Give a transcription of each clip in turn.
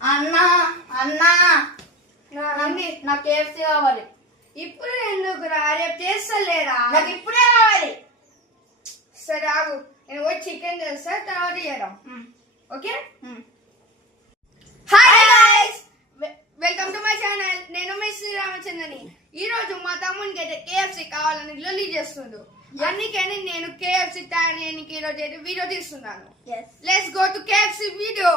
అన్నా అన్నా నా కేఎఫ్సీ కావాలి. ఇప్పుడు ఎందుకు రా, రేపు చేస్తలేరా? నాకు ఇప్పుడే కావాలి. సరే ఆగు, నేను వచ్చి చికెన్ చేస్తా, తర్వాత చేద్దాం. Okay. Hi guys, welcome to my channel. నేను మీ శ్రీరామచంద్రని. ఈ రోజు మా తమ్మునికి అయితే కేఎఫ్సీ కావాలని లొల్లి చేస్తుండు. అందుకని నేను కేఎఫ్సీ తయారు చేయడానికి ఈ రోజు అయితే వీడియో తీస్తున్నాను. Let's go to KFC video.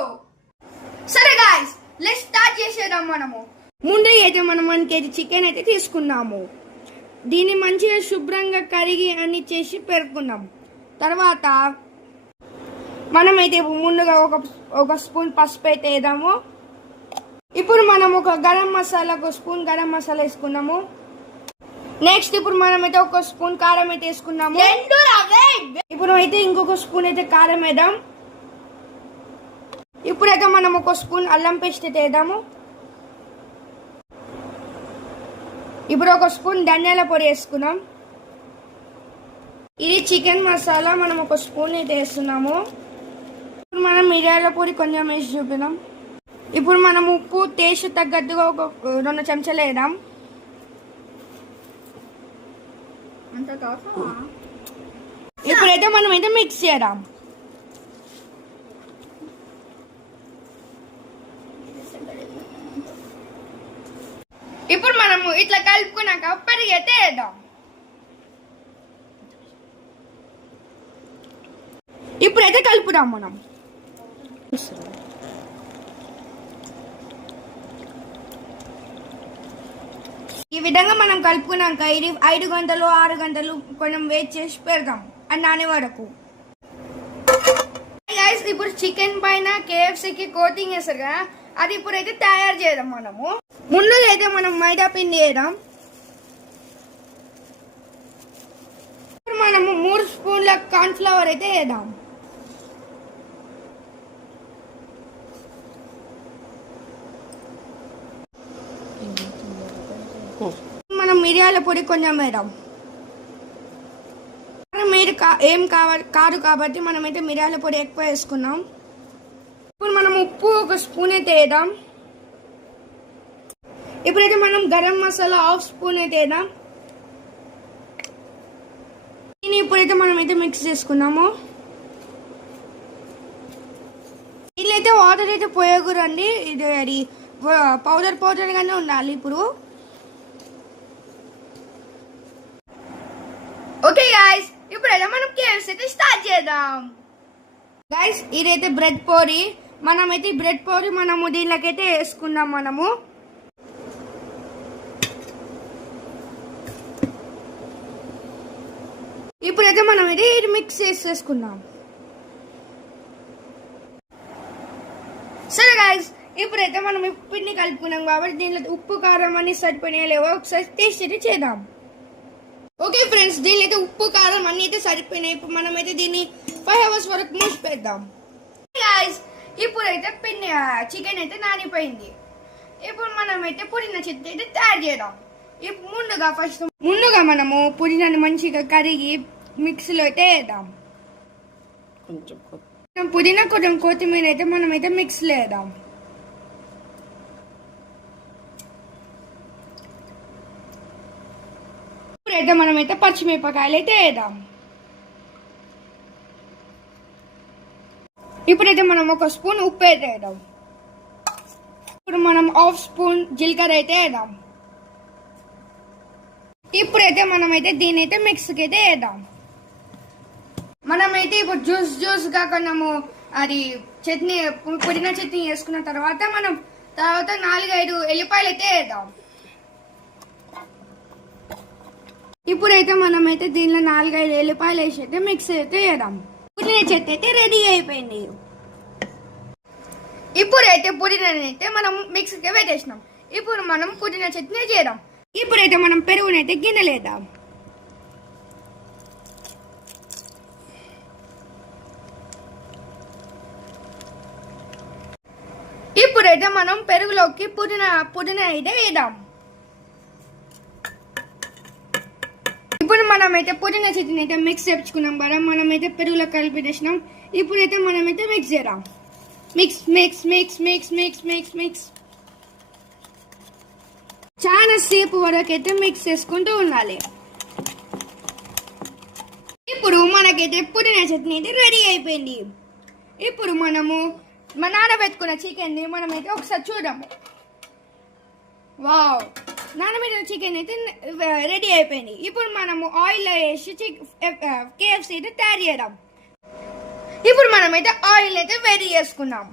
సరే గైస్, లెట్స్ స్టార్ట్ చేసేద్దాం. మనము ముందుగా అయితే మనం 1 kg చికెన్ అయితే తీసుకున్నాము. దీన్ని మంచిగా శుభ్రంగా కడిగి అన్ని చేసి పెరుకున్నాం. తర్వాత మనమైతే ముందుగా ఒక స్పూన్ పసుపు అయితే వేద్దాము. ఇప్పుడు మనం ఒక గరం మసాలా, ఒక స్పూన్ గరం మసాలా వేసుకున్నాము. నెక్స్ట్ ఇప్పుడు మనమైతే ఒక స్పూన్ కారం అయితే వేసుకున్నాము. ఇప్పుడు అయితే ఇంకొక స్పూన్ అయితే కారం వేద్దాం. ఇప్పుడైతే మనం ఒక స్పూన్ అల్లం పేస్ట్ అయితే వేద్దాము. ఇప్పుడు ఒక స్పూన్ ధనియాల పొడి వేసుకున్నాం. ఇది చికెన్ మసాలా, మనం ఒక స్పూన్ అయితే వేస్తున్నాము. ఇప్పుడు మనం మిరియాల పొడి కొంచెం వేసి చూపిద్దాం. ఇప్పుడు మనం ఉప్పు టేస్ట్ తగ్గట్టుగా ఒక 2 చెంచాలు వేద్దాం. ఇప్పుడైతే మనం అయితే మిక్స్ చేద్దాం. ఇప్పుడు మనము ఇట్లా కలుపుకున్నాక పెరుగు అయితే వేద్దాం. ఇప్పుడైతే కలుపుదాం మనం. ఈ విధంగా మనం కలుపుకున్నాక ఇది 5 గంటలు 6 గంటలు కొంచెం వెయిట్ చేసి పెడదాం అని నానే వరకు. ఇప్పుడు చికెన్ పైన కేఎఫ్సీకి కోటింగ్ వేస్తారు కదా, అది ఇప్పుడైతే తయారు చేద్దాం. మనము ముందుగా అయితే మనం మైదా పిండి వేద్దాం. ఇప్పుడు మనము 3 స్పూన్ల కార్న్ ఫ్లవర్ అయితే వేద్దాం. మనం మిరియాల పొడి కొంచెం వేద్దాం. మీరు ఏం కాదు కాబట్టి మనమైతే మిరియాల పొడి ఎక్కువ వేసుకున్నాం. ఇప్పుడు మనం ఉప్పు ఒక స్పూన్ అయితే వేద్దాం. ఇప్పుడైతే మనం గరం మసాలా 1/2 స్పూన్ అయితే వేద్దాం. దీన్ని ఇప్పుడైతే మనం అయితే మిక్స్ చేసుకున్నాము. వీళ్ళైతే వాటర్ అయితే పోయకూరండి, ఇది అది పౌడర్ గానే ఉండాలి. ఇప్పుడు ఓకే గైస్, ఇప్పుడైతే మనం కేఎఫ్సీ అయితే స్టార్ట్ చేద్దాం. గైస్, ఇదైతే బ్రెడ్ పొడి. మనమైతే బ్రెడ్ పొడి మనము దీనిలోకైతే వేసుకుందాం. మనము ఇప్పుడైతే మనం ఇది మిక్స్ చేసేసుకుందాం. సరే గైస్, ఇప్పుడైతే మనం పిండి కలుపుకున్నాం కాబట్టి దీనిలో ఉప్పు కారం అన్ని సరిపోయినాయో లేవో ఒకసారి టేస్ట్ అయితే చేద్దాం. ఓకే ఫ్రెండ్స్, దీనిలో అయితే ఉప్పు కారం అన్ని అయితే సరిపోయినాయి. ఇప్పుడు మనమైతే దీన్ని 5 hours వరకు మూసి పెడదాం. గైస్, ఇప్పుడైతే చికెన్ అయితే నానిపోయింది. ఇప్పుడు మనమైతే పుదీనా చట్నీ అయితే తయారు చేద్దాం. ఇప్పుడు ముందుగా మనము పుదీనాని మంచిగా కడిగి మిక్సీలో అయితే వేద్దాం. పుదీనా కొంచెం కొత్తిమీర అయితే మనమైతే మిక్సీలో వేద్దాం. ఇప్పుడైతే మనమైతే పచ్చిమిరపకాయలు అయితే వేద్దాం. ఇప్పుడైతే మనం ఒక స్పూన్ ఉప్పు అయితే వేద్దాం. ఇప్పుడు మనం 1/2 స్పూన్ జీలకర్ర అయితే వేద్దాం. ఇప్పుడైతే మనమైతే దీని అయితే మిక్స్కి అయితే వేద్దాం. మనమైతే ఇప్పుడు జ్యూస్గా కొన్నాము. అది చట్నీ, పుదీనా చట్నీ వేసుకున్న తర్వాత 4-5 ఎల్లిపాయలు అయితే వేద్దాం. ఇప్పుడైతే మనమైతే దీనిలో 4-5 ఎల్లిపాయలు వేసి అయితే మిక్స్ అయితే వేద్దాం. పుదీనా చట్నీ అయితే రెడీ అయిపోయింది. ఇప్పుడైతే పుదీనాని అయితే మనం మిక్స్కి పెట్టేసినాం. ఇప్పుడు మనం పుదీనా చట్నీ చేద్దాం. ఇప్పుడైతే మనం పెరుగునైతే గిన్నెలేద్దాం. ఇప్పుడైతే మనం పెరుగులోకి పుదీనా అయితే వేద్దాం. ఇప్పుడు మనమైతే పుదీనా చట్నీ అయితే మిక్స్ తెచ్చుకున్నాం కదా, మనమైతే పెరుగులో కలిపి తెచ్చినాం. ఇప్పుడైతే మనమైతే మిక్స్ చేద్దాం. Mix mix mix mix mix mix mix చాలా సేపు వరకు అయితే మిక్స్ చేసుకుంటూ ఉండాలి. ఇప్పుడు మనకైతే పుదీనా చట్నీ అయితే రెడీ అయిపోయింది. ఇప్పుడు మనము నానబెట్టుకున్న చికెన్ని మనమైతే ఒకసారి చూద్దాము. వావ్, నానబెట్టిన చికెన్ అయితే రెడీ అయిపోయింది. ఇప్పుడు మనము ఆయిల్ వేసి KFC అయితే తయారు చేద్దాం. ఇప్పుడు మనమైతే ఆయిల్ అయితే వేడి చేసుకున్నాం.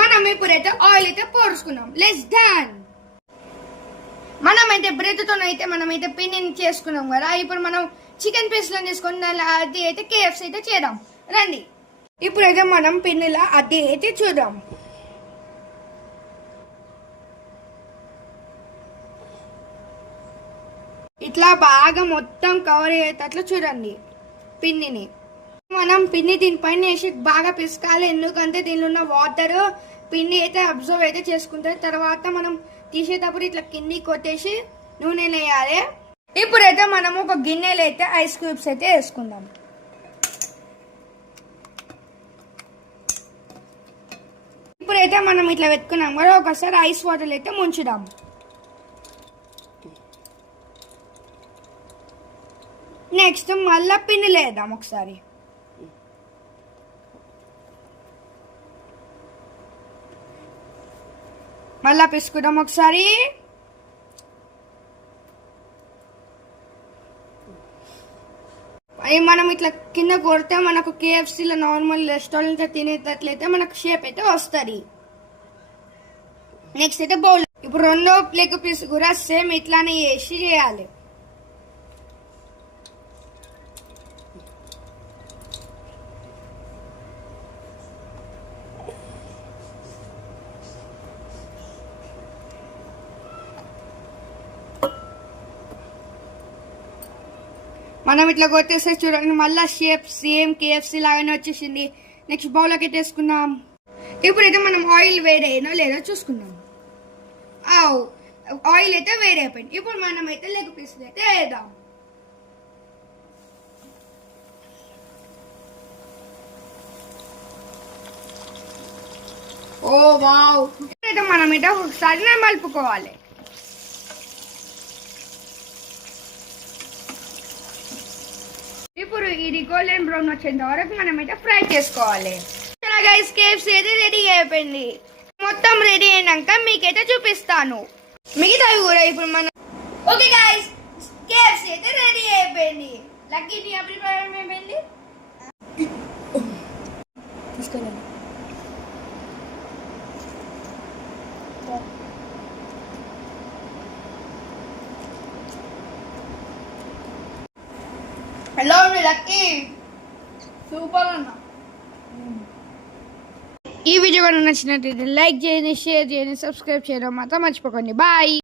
మనం ఇప్పుడైతే ఆయిల్ అయితే పోసుకున్నాం. లెస్ దాన్ మనమైతే బ్రెడ్తోనైతే మనమైతే పిండిని చేసుకున్నాం కదా. ఇప్పుడు మనం చికెన్ పీస్లో తీసుకొని అది అయితే KFC అయితే చేద్దాం. రండి, ఇప్పుడైతే మనం పిండిలో అది అయితే చూద్దాం. ఇట్లా బాగా మొత్తం కవర్ అయ్యేటట్లు చూడండి పిండిని. మనం పిండి దీనిపైన వేసి బాగా పిసకాలి, ఎందుకంటే దీనిలో ఉన్న వాటర్ పిండి అయితే అబ్జర్వ్ అయితే చేసుకుంటుంది. తర్వాత మనం తీసేటప్పుడు ఇట్లా కింది కొట్టేసి నూనెలు వేయాలి. ఇప్పుడైతే మనం ఒక గిన్నెలో అయితే ఐస్ క్యూబ్స్ అయితే వేసుకుందాం. ఇప్పుడైతే మనం ఇట్లా పెట్టుకున్నాం కదా, ఒకసారి ఐస్ వాటర్ అయితే ముంచుదాం. నెక్స్ట్ మళ్ళా పిండిలో వేద్దాం ఒకసారి. మళ్ళా పిసుకుదాం ఒకసారి. మనం ఇట్లా కింద కొడితే మనకు KFCలో నార్మల్ రెస్టారెంట్ తినేటట్లయితే మనకు షేప్ అయితే వస్తుంది. నెక్స్ట్ అయితే బౌల్. ఇప్పుడు రెండో లెగ్ పీస్ కూడా సేమ్ ఇట్లానే వేసి చేయాలి. మనం ఇట్లా కొట్టేస్తే చూడండి మళ్ళీ షేప్ సేమ్ KFC లాగానే వచ్చేసింది. నెక్స్ట్ బౌల్లోకి వేసుకున్నాం. ఇప్పుడైతే మనం ఆయిల్ వేడైనా లేదా చూసుకుందాం. ఆయిల్ అయితే వేడైపోయింది. ఇప్పుడు మనం అయితే లెగ్ పీస్ అయితే వేద్దాం. ఓ వావ్, ఇప్పుడైతే మనం అయితే ఒకసారి మలుపుకోవాలి. ఇప్పుడు ఇది గోల్డెన్ బ్రౌన్ వచ్చేంత వరకు మనమైతే ఫ్రై చేసుకోవాలి. గైస్, KFC అయితే రెడీ అయిపోయింది. మొత్తం రెడీ అయినాక మీకైతే చూపిస్తాను మిగతావి కూడా. ఇప్పుడు మనం ఓకే గైస్, KFC అయితే రెడీ అయిపోయింది. లక్కీ నీ అభిప్రాయం ఏమైంది? తీసుకెళ్ళండి. హలో మీ లక్కీ, సూపర్ అన్న. ఈ వీడియో కనుక నచ్చినట్లయితే లైక్ చేయండి, షేర్ చేయండి, సబ్స్క్రైబ్ చేయడం మాత్రం మర్చిపోకండి. బాయ్.